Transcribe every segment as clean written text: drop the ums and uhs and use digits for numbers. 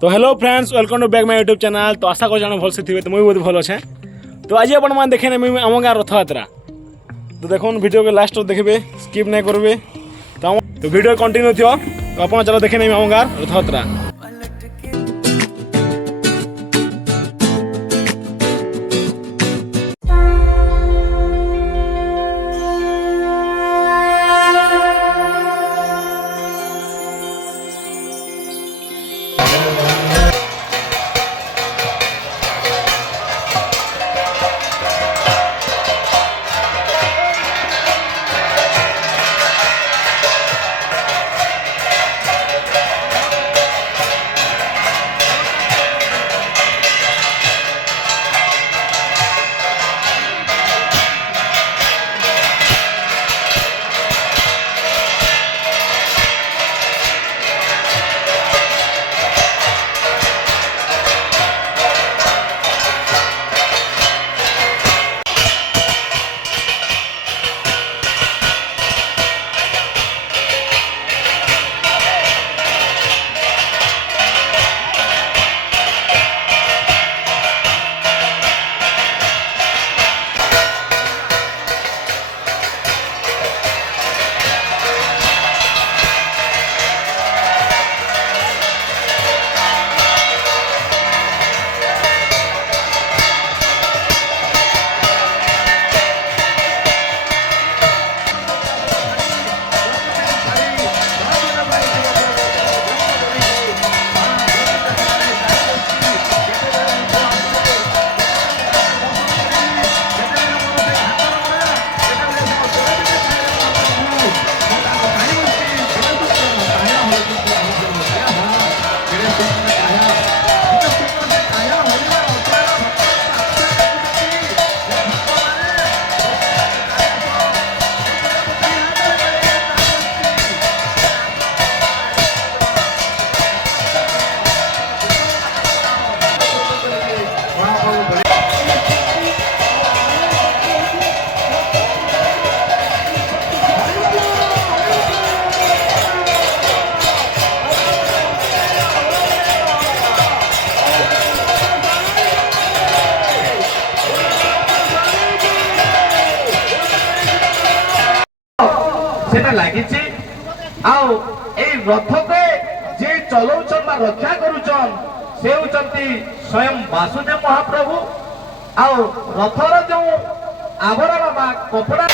तो hello friends, welcome to back my YouTube channel. तो आशा कर जाना भलसे थे तो मुझे बहुत भल अच्छे। तो आज आपने देखे आम गाँव रथयात्रा। तो देखो वीडियो के लास्ट देखिए, स्किप नहीं करेंगे। तो वीडियो कंटिन्यू थी। तो आप चलो देखे आम गाँव रथयात्रा। सेटा लागिछि आउ ए रथ के जे चलौछन बा रक्षा करूछन से होचंती स्वयं वासुदेव महाप्रभु। आउ रथर जो आवरण बा कपड़ा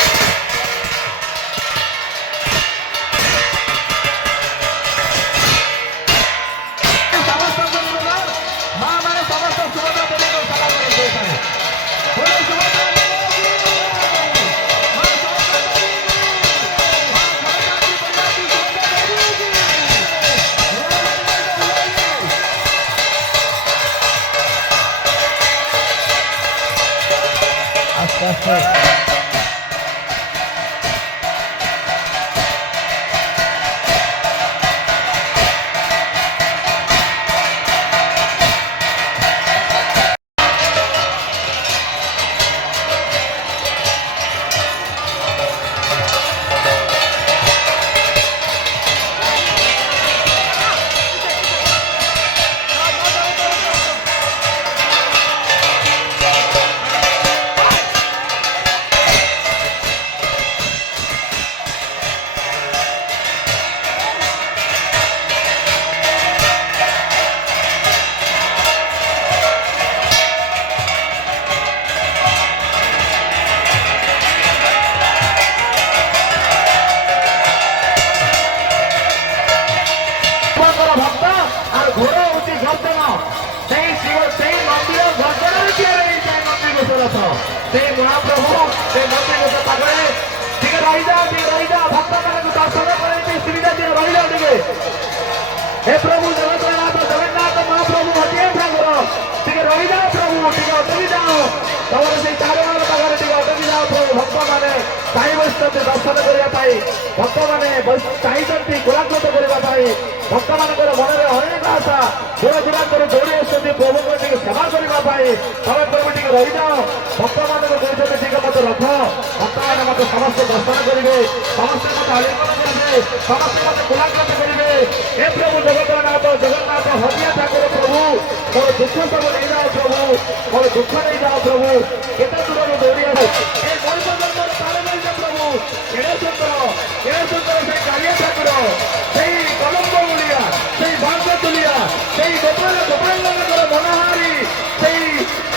महाप्रभु से मंदिर पाखे टे रही जा भक्त मान दर्शन करने सुविधा दिए रही जाओ टे। हे प्रभु जगन्नाथ महाप्रभु हटिए ठाकुर टे रही जाओ प्रभु टे अटकी जाओ तुम से चारिमाल पाखे टे अटकी जाओ प्रभु। भक्त मैंने चाह बस दर्शन करने भक्त मैंने चाहिए कुलाकृत करने भक्त मान मन में अनेक आशा दूर दूर दौड़ी आसती प्रभु को सेवा करने तमें प्रभु टे रही जाओ। भक्त मान कहते मत रथ भक्त मैंने मत समस्त दर्शन करेंगे समस्त मत आलिंगन करेंगे समस्त मत कुलाकृत करेंगे। हे प्रभु जगन्नाथ हरिया ठाकुर ଦୁଃଖ ନେଇଯାଅ ପ୍ରଭୁ କେତେ ଦୂରରୁ ଦୌଡ଼ି ଆସୁ ଏ ମଣିଷଙ୍କର ପାର ନେଇଯାଅ ପ୍ରଭୁ କେଡ଼େ ସୁନ୍ଦର ସେଇ କାଳିଆ ଠାକୁର ସେଇ କଲମ୍ବ ମୁଳିଆ ସେଇ ବାଘ ତୁଲିଆ ସେଇ ଗୋପାଳଙ୍କର ମନହାରୀ ସେଇ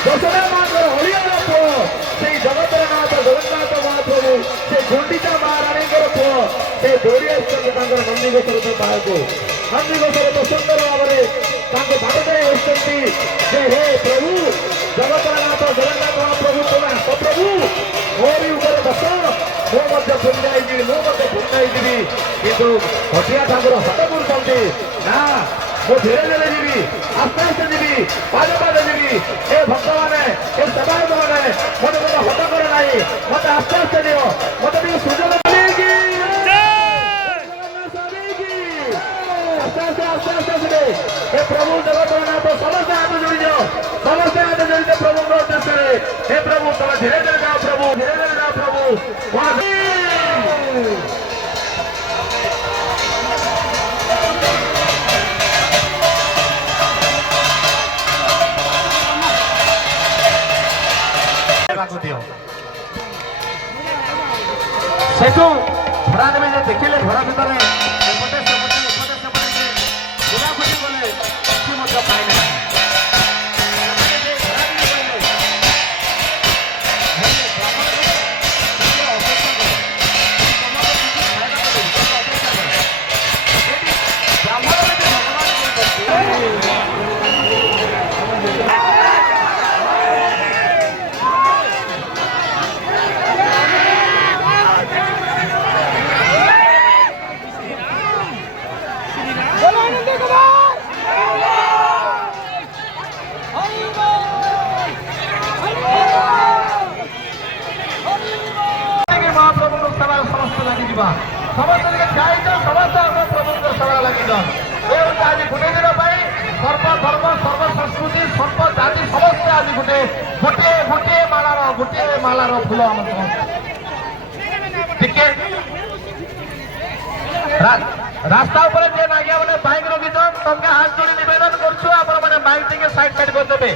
ଦଶରା ମାଙ୍କର ହଳିଆର ପୁଅ ସେଇ ଜଗତର ନାଥ ଜଗନ୍ନାଥ ମହାପ୍ରଭୁ ସେ ଗୁଣ୍ଡିଚା ମହାରାଣୀଙ୍କର ପୁଅ ସେ ଦୌଡ଼ି ଆସିଛନ୍ତି ତାଙ୍କର ନନ୍ଦିଘୋଷର ବାହାକୁ ନନ୍ଦିଘୋଷରେ ତ ସୁନ୍ଦର ଭାବରେ ତାଙ୍କ ବାଟ ଯାଇ ଆସିଛନ୍ତି ଯେ ହେ ପ୍ରଭୁ ଜଗତର ନାଥ ଜଗନ୍ନାଥ ମହାପ୍ରଭୁ ତୁମେ ଆସ ପ୍ରଭୁ ମୋରି ଉପରେ ବସ ମୁଁ ମଧ୍ୟ ପୁଞ୍ଜାଇଯିବି କିନ୍ତୁ ହଟିଆ ଠାକୁର ହଟ କରୁଛନ୍ତି ନା ମୁଁ ଧୀରେ ଧୀରେ ଯିବି ଆସ୍ତେ ଆସ୍ତେ ଯିବି ପାଦ ଯିବି ଏ ଭକ୍ତମାନେ ଏ ସେବାୟତମାନେ ମୋତେ ହଟ କରେ ନାହିଁ ମୋତେ ଆସ୍ତେ ଆସ୍ତେ ଦିଅ ମୋତେ ଟିକେ ସୁଯୋଗ ଦେଇକି ଆସ୍ତେ ଯିବେ ଏ ପ୍ରଭୁ ଜଗତର ନାଥ ସମସ୍ତେ ହାତ ଯୋଡ଼ିଦିଅ ସମସ୍ତେ ହାତ ଯୋଡ଼ିଦିଅ ପ୍ରଭୁଙ୍କ ଉଦ୍ଦେଶ୍ୟରେ ହେ ପ୍ରଭୁ ତମେ ଧୀରେ ଧୀରେ ଯାଅ ପ୍ରଭୁ ଧୀରେ ଧୀରେ ଯାଅ ପ୍ରଭୁ ସେଠୁ ଭଡ଼ା ଦେବେ ଯେ ଦେଖିଲେ ଘର ଭିତରେ ଏପଟେ ବୁଲାବୁଲି କଲେ କିଛି ମଧ୍ୟ ପାଇଲେ ସମସ୍ତେ ଟିକେ ଚାହିଁଛ ସମସ୍ତେ ଆମ ପ୍ରଭୁଙ୍କ ସେବା ଲାଗିଛ ଏ ହେଉଛି ଆଜି ଗୋଟେ ଦିନ ପାଇଁ ସର୍ବ ଧର୍ମ ସର୍ବ ସଂସ୍କୃତି ସର୍ବ ଜାତି ସମସ୍ତେ ଆଜି ଗୋଟିଏ ମାଳାର ଫୁଲ ଆମ ଟିକେ ରାସ୍ତା ଉପରେ ଯେ ଆଜ୍ଞା ମାନେ ବାଇକ୍ ରଖିଛ ତମେ ହାତ ଯୋଡ଼ି ନିବେଦନ କରୁଛୁ ଆପଣ ମାନେ ବାଇକ୍ ଟିକେ ସାଇଡ୍ କରିଦେବେ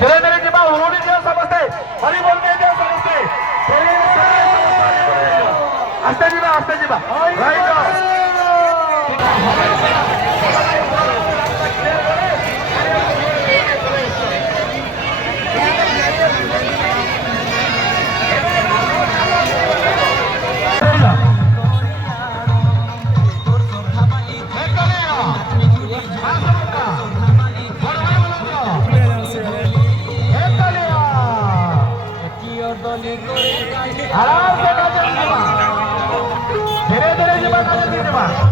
ଧୀରେ ଧୀରେ ଯିବା ହୁରୁଡ଼ି ଦିଅ ସମସ୍ତେ ହରିବୋଲ ଦେଇଦିଅ ସମସ୍ତେ আস্তে যাবা রাইট আরাম से धीरे धीरे